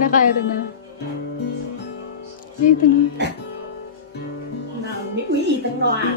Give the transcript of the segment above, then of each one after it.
ada kayak itu nah. Itu nah. Nào biết quý gì tao lo à.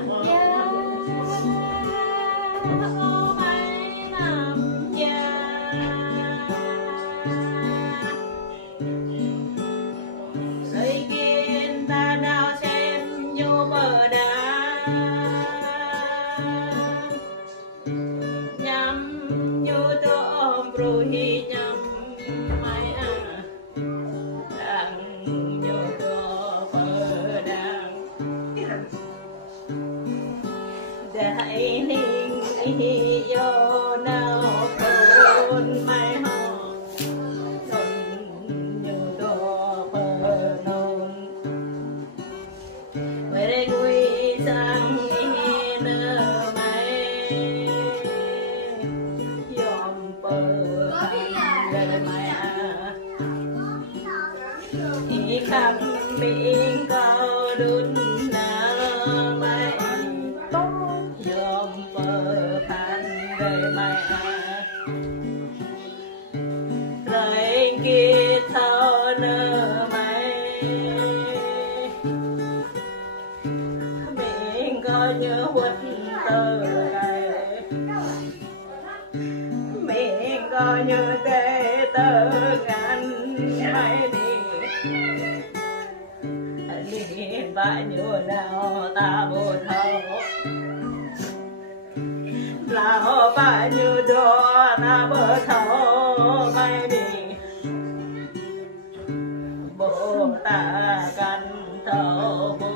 Như thế tơ ngàn mai đi bao nhiêu nào ta vô thâu lao bao nhiêu đó ta vô thâu mai đi bộ ta cần thâu bộ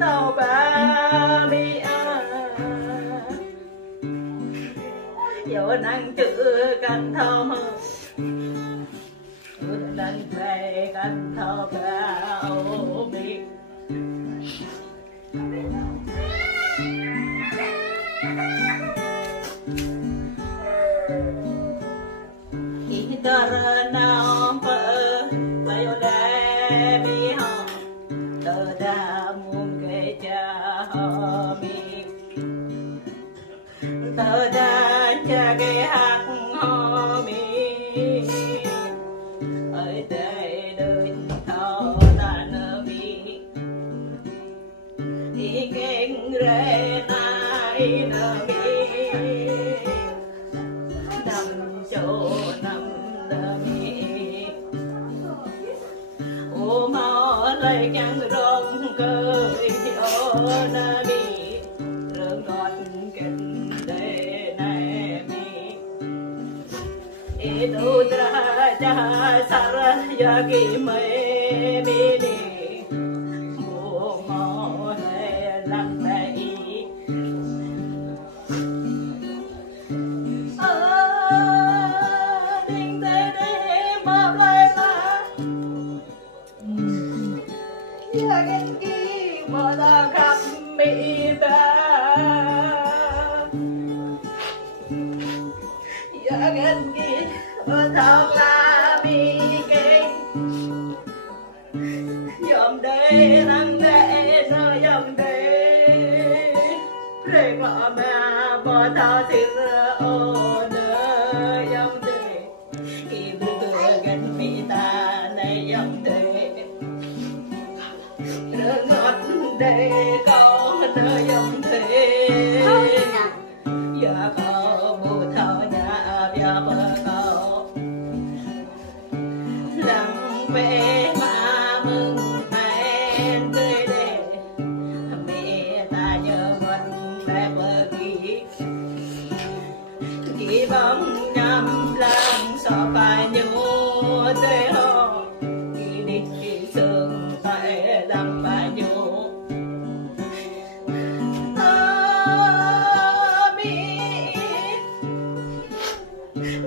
tàu ba mi a giờ năng chữ căn thâu năng về căn thâu ba ô mi kita nào bơ bay ole mi ho tơ đa tơ đa cha cái hạt ho mi ở đây đời thao ta nơ mi đi kinh rê nai nơ mi nằm chỗ nằm nơ mi ô mau lấy nhang rong cười chỗ nơ mi rương ngọt kinh itu raja saraya gimai mini mau lang bay đinh tê đê mà lại là giờ ghen kia mà ta khắp mỹ ta giờ ghen kia thao la mi kinh dòm đây răng đê nó dòm đây rê ngọ mà bò thao xin ô nơ dòm đây khi vừa gần mi ta này dòm đây nơ ngọt đây câu nơ dòm đây giờ câu bù thao nhà giờ bờ về mà mừng em tươi đẹp mẹ ta nhớ mình bé bờ kỳ bóng nhằm làm sao phải nhớ tê ho kỳ đi kỳ sương phải làm phải nhớ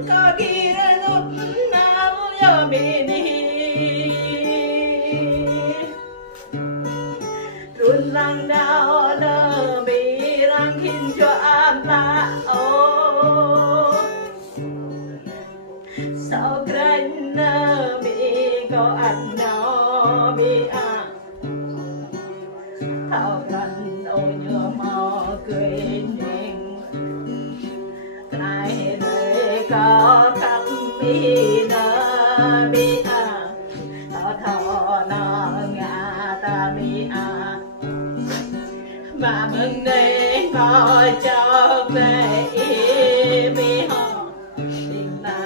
có kia lúc nào giờ mình răng đau lơ bị răng khiến cho an ta ô có khắp mi nơ mi à thọ nọ ngà ta mi à mà mừng đây có cho về mi họ tình mà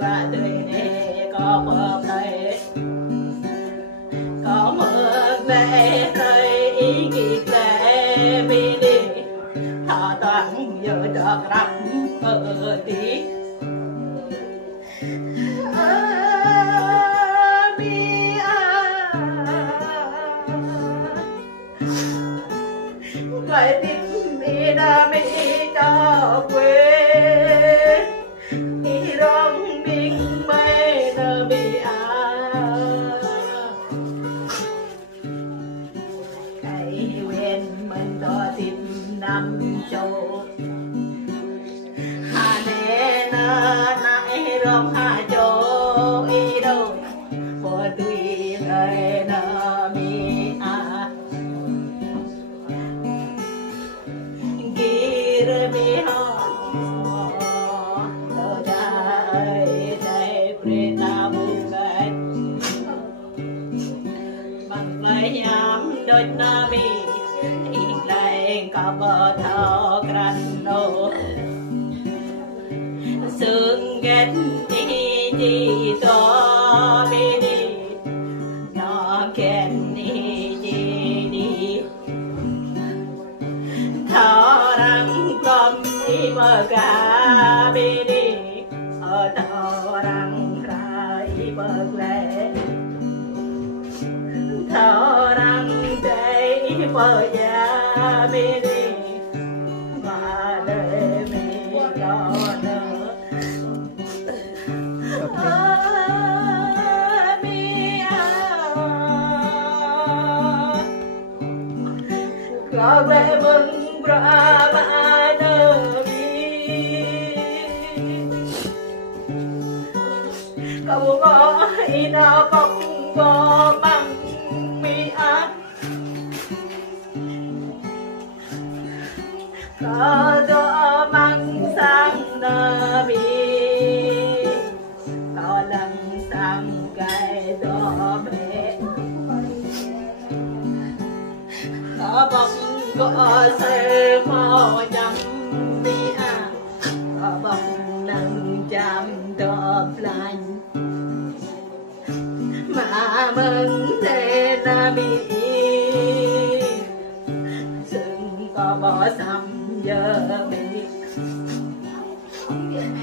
ba đời này có một lời có một lệ rơi ý kịp lệ mi đi thọ toàn giờ được rắm ở tí vậy tìm mi đã mi cho quê mi rong mình mê nơ mi cái quên mình to tìm năm châu hà nè na nãy rong hà châu y đâu vô tùy người nơ mi mi ho tơ trái trái preta buông gạch bằng vai nhám đôi na mi ít lại cả bờ thao grano sương ghét đi đi to mi đi nó khen đi đi thao răng com đi mơ cả bi đi ở thao răng ra đi mơ lệ thao răng đây mơ ya bi đi mà đời mi có nợ mi có về mừng ra mà nợ cậu có ý nào không có bằng mi á có gió mang sang nợ mi có lần sang cái gió mẹ có bóng có xe màu nhắm mi à có bóng nâng chạm đập lạnh mà mừng thế na mi sừng có bỏ xăm giờ mi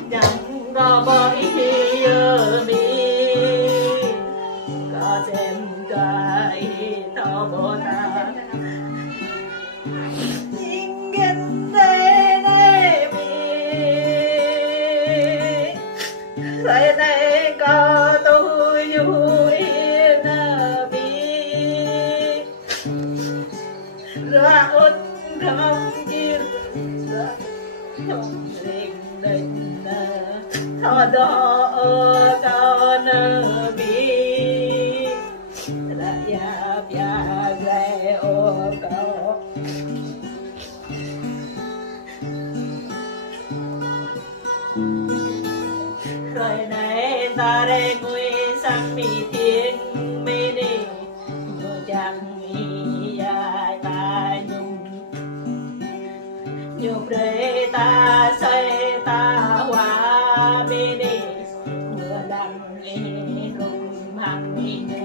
nhắm có bỏ giờ mi có xem cái to bộ ta vậy này có tôi vui na bi ra út không kia ra không riêng đình thọ đó cao na bi ra ya ya gai ô cao rồi này ta đây nguyên sang mi thiên mi đi vừa chẳng nghĩ ta nhung nhung đây ta xây ta hoa mi đi vừa đặng nghĩ rung hàng mi nhung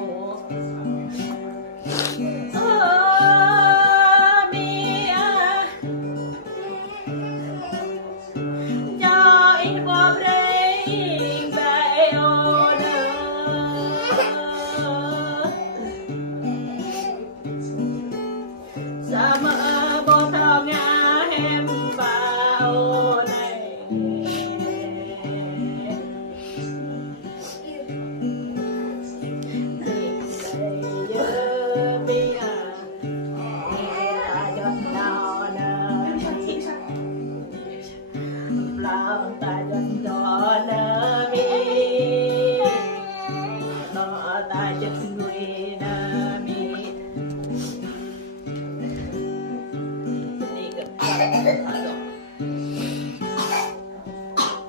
Thank you.